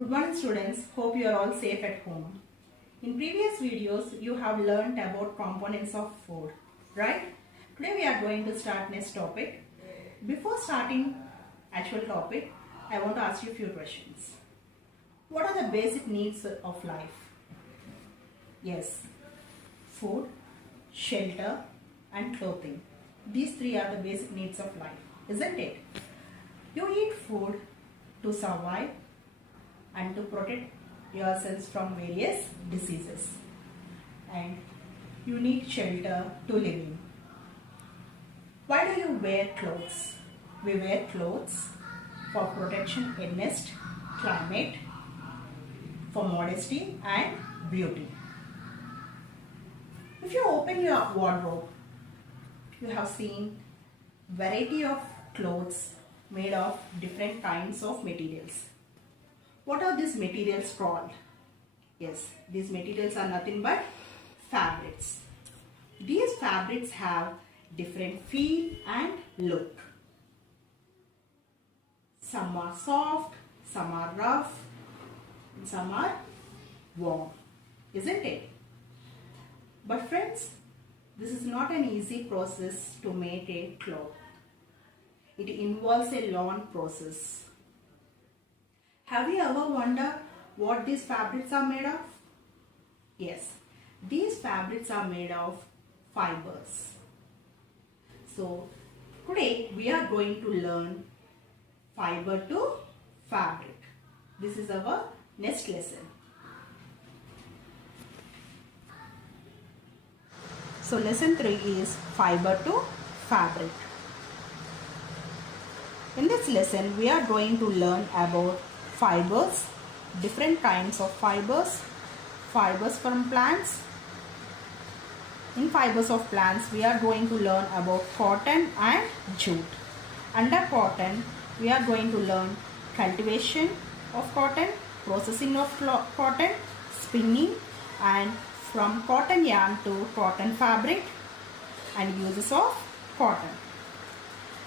Good morning students, hope you are all safe at home. In previous videos you have learnt about components of food, right? Today we are going to start next topic. Before starting actual topic, I want to ask you a few questions. What are the basic needs of life? Yes, food, shelter and clothing. These three are the basic needs of life, isn't it? You eat food to survive and to protect yourselves from various diseases, and you need shelter to live in. Why do you wear clothes? We wear clothes for protection against climate, for modesty and beauty. If you open your wardrobe, you have seen variety of clothes made of different kinds of materials. What are these materials called? Yes, these materials are nothing but fabrics. These fabrics have different feel and look. Some are soft, some are rough, and some are warm, isn't it? But friends, this is not an easy process to make a cloth. It involves a long process. Have you ever wondered what these fabrics are made of? Yes, these fabrics are made of fibers. So, today we are going to learn fiber to fabric. This is our next lesson. So, lesson 3 is fiber to fabric. In this lesson, we are going to learn about fibers, different kinds of fibers, fibers from plants. In fibers of plants, we are going to learn about cotton and jute. Under cotton, we are going to learn cultivation of cotton, processing of cotton, spinning, and from cotton yarn to cotton fabric, and uses of cotton.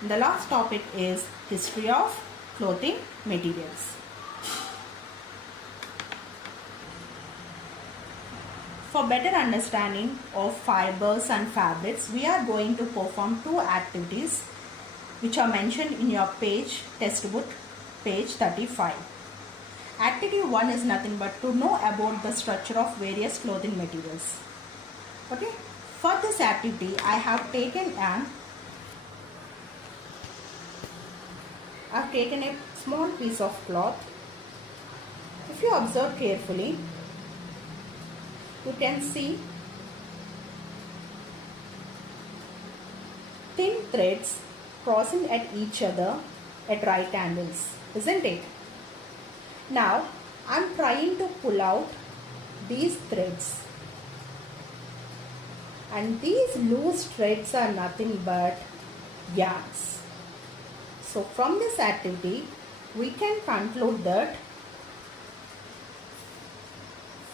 And the last topic is history of clothing materials. For better understanding of fibers and fabrics, we are going to perform two activities which are mentioned in your textbook, page 35. Activity 1 is nothing but to know about the structure of various clothing materials. Okay. For this activity, I have taken a small piece of cloth. If you observe carefully, you can see thin threads crossing at each other at right angles, isn't it? Now, I am trying to pull out these threads, and these loose threads are nothing but yarns. So, from this activity, we can conclude that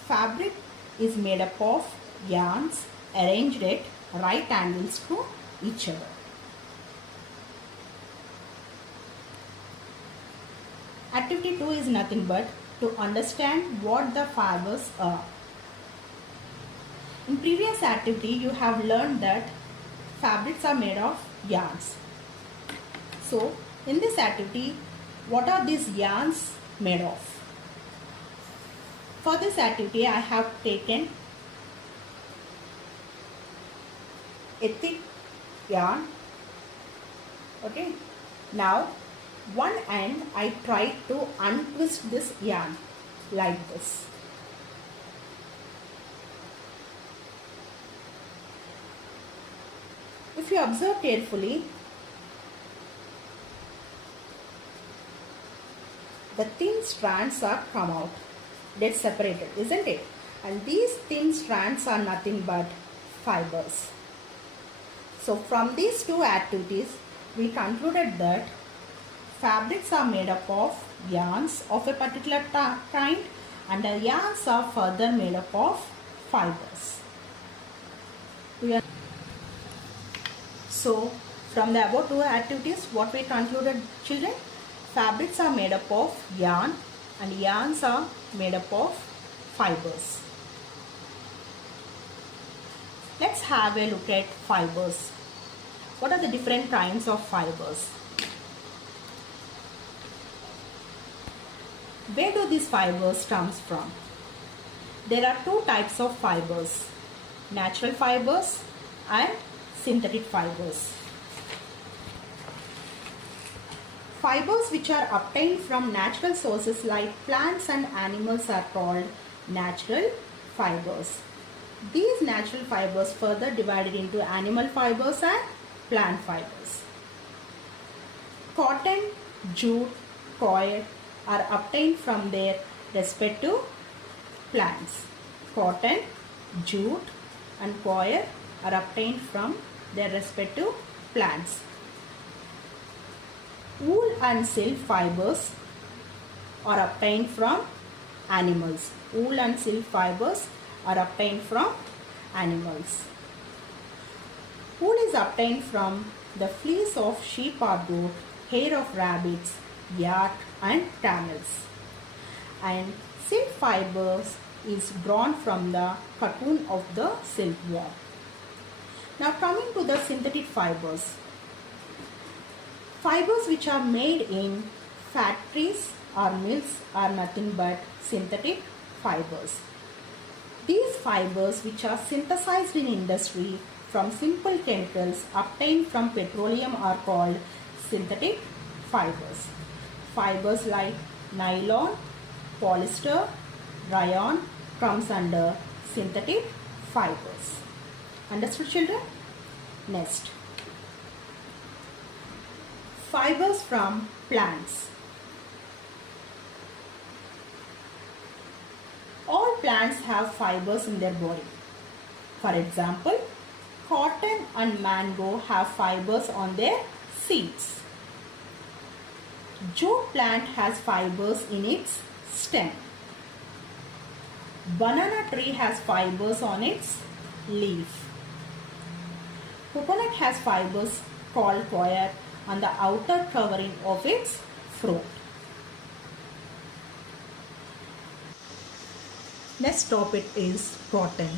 fabric is made up of yarns arranged at right angles to each other. Activity 2 is nothing but to understand what the fibers are. In previous activity, you have learned that fabrics are made of yarns. So, in this activity, what are these yarns made of? For this activity, I have taken a thick yarn. Okay. Now, one end I try to untwist this yarn like this. If you observe carefully, the thin strands are come out. Get separated, isn't it? And these thin strands are nothing but fibers. So from these two activities, we concluded that fabrics are made up of yarns of a particular kind, and the yarns are further made up of fibers. So from the above two activities, what we concluded, children? Fabrics are made up of yarn, and yarns are made up of fibers. Let's have a look at fibers. What are the different kinds of fibers? Where do these fibers comes from? There are two types of fibers, natural fibers and synthetic fibers. Fibers which are obtained from natural sources like plants and animals are called natural fibers. These natural fibers further divided into animal fibers and plant fibers. Cotton, jute, coir are obtained from their respective plants. Cotton, jute and coir are obtained from their respective plants. Wool and silk fibers are obtained from animals. Wool and silk fibers are obtained from animals. Wool is obtained from the fleece of sheep or goat, hair of rabbits, yak and camels. And silk fibers is drawn from the cocoon of the silkworm. Now coming to the synthetic fibers. Fibers which are made in factories or mills are nothing but synthetic fibers. These fibers which are synthesized in industry from simple chemicals obtained from petroleum are called synthetic fibers. Fibers like nylon, polyester, rayon comes under synthetic fibers. Understood, children? Next. Fibers from plants. All plants have fibers in their body. For example, cotton and mango have fibers on their seeds. Jute plant has fibers in its stem. Banana tree has fibers on its leaf. Coconut has fibers called coir on the outer covering of its fruit. Next topic is cotton.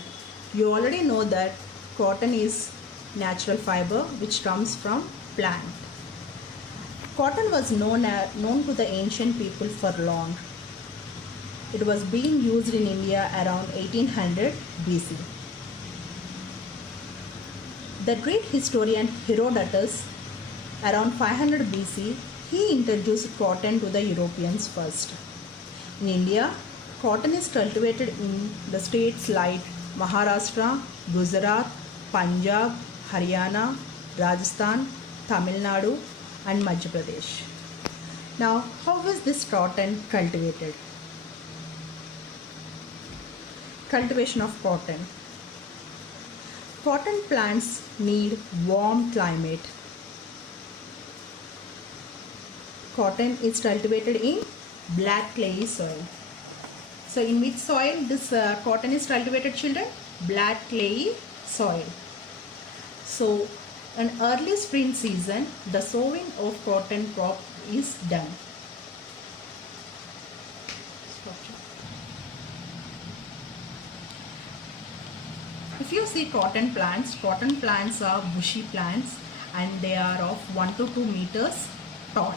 You already know that cotton is natural fiber which comes from plant. Cotton was known to the ancient people for long. It was being used in India around 1800 BC. The Greek historian Herodotus, around 500 BC, he introduced cotton to the Europeans first. In India, cotton is cultivated in the states like Maharashtra, Gujarat, Punjab, Haryana, Rajasthan, Tamil Nadu and Madhya Pradesh. Now, how is this cotton cultivated? Cultivation of cotton. Cotton plants need warm climate. Cotton is cultivated in black clay soil. So in which soil this cotton is cultivated, children? Black clay soil. So in early spring season, the sowing of cotton crop is done. If you see cotton plants are bushy plants and they are of 1 to 2 meters tall.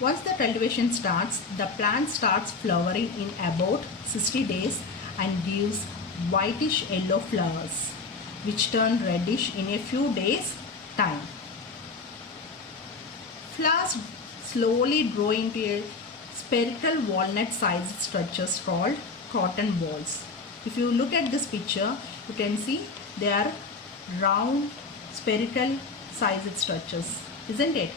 Once the cultivation starts, the plant starts flowering in about 60 days and gives whitish yellow flowers which turn reddish in a few days time. Flowers slowly grow into a spherical walnut sized structures called cotton balls. If you look at this picture, you can see they are round spherical sized structures, isn't it?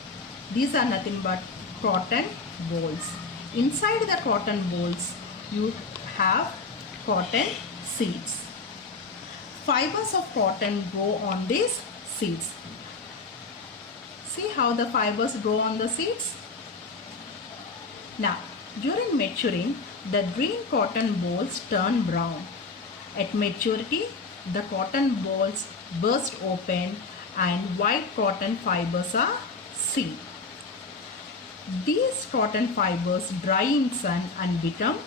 These are nothing but cotton balls. Inside the cotton balls, you have cotton seeds. Fibers of cotton grow on these seeds. See how the fibers grow on the seeds? Now, during maturing, the green cotton balls turn brown. At maturity, the cotton balls burst open and white cotton fibers are seen. These cotton fibers dry in sun and become